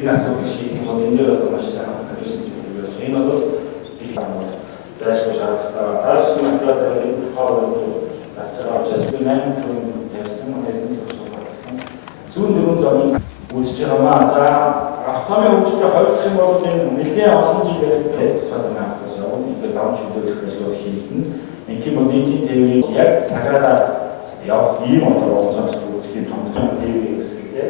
энэ асуудлыг шийдэх бол энэ дээр бас маш их тавьсан зүйл байна. Энэ бол их юм. Зайлшгүй шаардлагатай. Тааш материалын энэ тоолол ачаа жишээ нь тавьсан хэдэн төгсөөр болсон. Зүүн дөрөв зооны үзэж байгаамаа. За авцааны хөгжлөд хойлох юм бол энэ нэлээд олон жилээр санаа авчихсан. Үүнийг заавч хөдөлгөх ажил хийгдэн. Нэг юм бол нийтийн тээврийн яг цагаараа явах ийм отор болцоос үүсгэх томцоо тээврийн хэсэгтэй.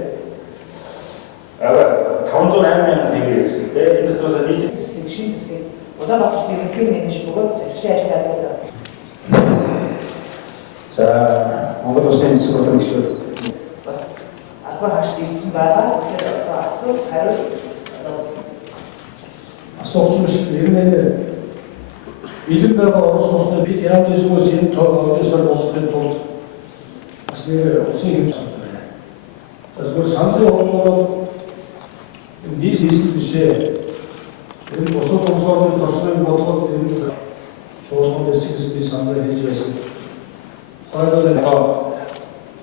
508 тээврийн хэсэгтэй. Энэ дотроос нийтийн хэсгийг шин хэсгийг Улаанбаатар ерөнхий менежер бөгөөд зэрэгшээ ажилладаг байна. За Монгол Улсын зөвлөлт гишүүд бас албан хашид ирсэн байгаа. Тэгэхээр одоо асуулт хариулт асууж байна. Илэн байгаа орос улсны бид яаж зүйлс энэ тоогоосоор болохын тулд бас нэг улсын хэмжээ байна. Зөвхөн сандрын орнууд нийс бишээ энэ босоод улсуудын туршлагыг бодлого энэ шуулгын дэсчээс би сандрын хийж байсан. Хоёроо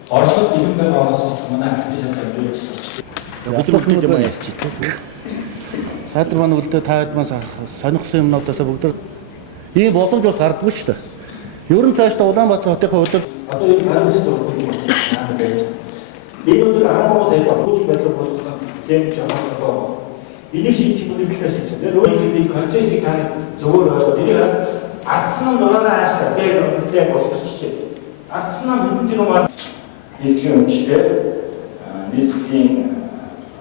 орлого илэн байгаа орос манай ахлын шалгал юу гэсэн. Бид юм ярьчих тийм. Садар маань үлдээ та хэд маань сонирхсан юмнуудаас бүгд ийм боломж бас гардаггүй шүү дээ. Ер нь цааш та Улаанбаатар хотынхаа өдөр одоо энэ харамсалтай зүйл байна. Энэ өдөр 13 сая төгрөг байдлаар болгосон зэмч хамгаалал. Энийг шийдэх нь хэлэх шийдэж байна. Өөр нэг концессийг тань зөвөр ойлгоод энийг ардсан нь нураанаа хаашаа дээр үнэтэй босгочихжээ. Ардсан нь бидний маань нийслэлийн өмчтэй нийслэлийн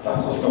давталтай